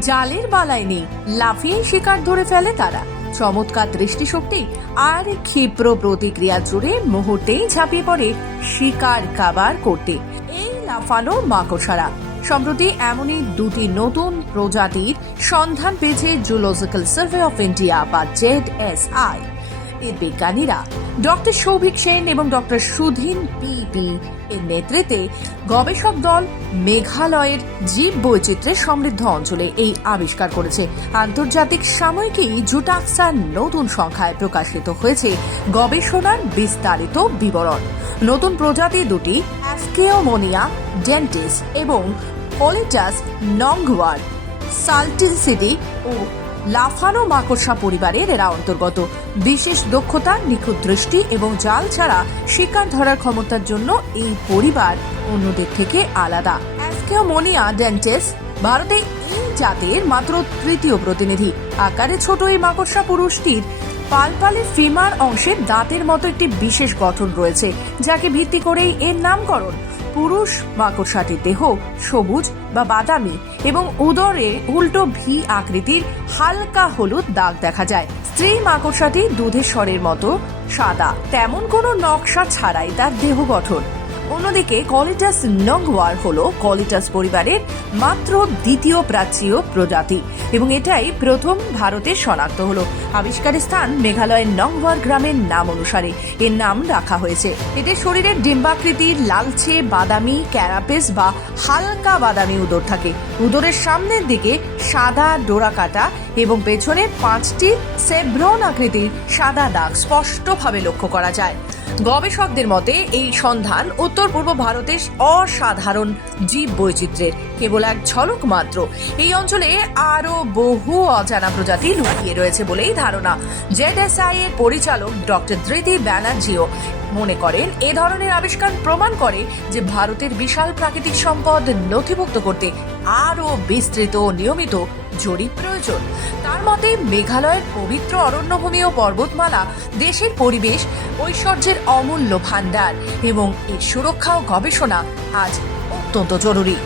জালের বালায় নেই, লাফিয়ে শিকার ধরে ফেলে তারা। চমৎকার দৃষ্টিশক্তি আর ক্ষিপ্র প্রতিক্রিয়া জুড়ে মুহূর্তেই ঝাঁপিয়ে পড়ে শিকার কাবার করতে এই লাফানো মাকড়সারা। সম্প্রতি এমনই দুটি নতুন প্রজাতির সন্ধান পেয়েছে জুলজিক্যাল সার্ভে অফ ইন্ডিয়া বা জেড এস আই এর বিজ্ঞানীরা ডক্টর সৌভিক সেন এবং ডক্টর সুধীন পিপি এর নেতৃত্বে গবেষক দল মেঘালয়ের জীব বৈচিত্র্যের সমৃদ্ধ অঞ্চলে এই আবিষ্কার করেছে। আন্তর্জাতিক সাময়িকী জুটাক্সার নতুন সংখ্যায় প্রকাশিত হয়েছে গবেষণার বিস্তারিত বিবরণ। নতুন প্রজাতি দুটি, অ্যাসকেওমোনিয়া, ডেন্টিস এবং পলিটাস নংওয়ার সাল্টিসিটি ও লাফানো মাকড়সা পরিবারের এরা অন্তর্গত। বিশেষ দক্ষতা, নিখুঁত দৃষ্টি এবং জাল ছাড়া শিকার ধরার ক্ষমতার জন্য এই পরিবার অন্যদের থেকে আলাদা। অ্যাসকেওমোনিয়া ডেন্টেস ভারতে এই জাতের মাত্র তৃতীয় প্রতিনিধি। আকারে ছোট এই মাকড়সা পুরুষটির পালপালে ফিমার অংশের দাঁতের মতো একটি বিশেষ গঠন রয়েছে, যাকে ভিত্তি করেই এর নামকরণ। পুরুষ মাকড়সাটির দেহ সবুজ বা বাদামি এবং উদরে উল্টো ভি আকৃতির হালকা হলুদ দাগ দেখা যায়। স্ত্রী মাকড়সাটি দুধেশ্বরের মতো সাদা। তেমন কোনো নকশা ছাড়াই তার দেহ গঠন। অন্যদিকে কলিটাস নংওয়ার হল কলিটাস পরিবারের মাত্র দ্বিতীয় প্রাচ্যীয় প্রজাতি এবং এটাই প্রথম ভারতে শনাক্ত হলো। আবিষ্কারের স্থান মেঘালয়ের নংওয়ার গ্রামের নাম অনুসারে। এর নাম রাখা হয়েছে। এদের শরীরের ডিম্বাকৃতির লালচে, বাদামি ক্যারাপেস বা হালকা বাদামি উদর থাকে। উদরের সামনের দিকে সাদা ডোরা কাটা এবং পেছনে পাঁচটি সেব্রন আকৃতির সাদা দাগ স্পষ্টভাবে লক্ষ্য করা যায়। গবেষকদের মতে, এই সন্ধান উত্তর পূর্ব ভারতের অসাধারণ জীব বৈচিত্র্যের কেবল এক ঝলক মাত্র। এই অঞ্চলে আরও বহু অজানা প্রজাতি লুকিয়ে রয়েছে বলেই ধারণা। জেডএসআই এর পরিচালক ডক্টর ধৃতি ব্যানার্জিও মনে করেন, এ ধরনের আবিষ্কার প্রমাণ করে যে ভারতের বিশাল প্রাকৃতিক সম্পদ নথিভুক্ত করতে আরও বিস্তৃত নিয়মিত জরিপ প্রয়োজন। তার মতে, মেঘালয়ের পবিত্র অরণ্যভূমি ও পর্বতমালা দেশের পরিবেশ, ঐশ্বর্যের অমূল্য ভাণ্ডার এবং এর সুরক্ষা ও গবেষণা আজ অত্যন্ত জরুরি।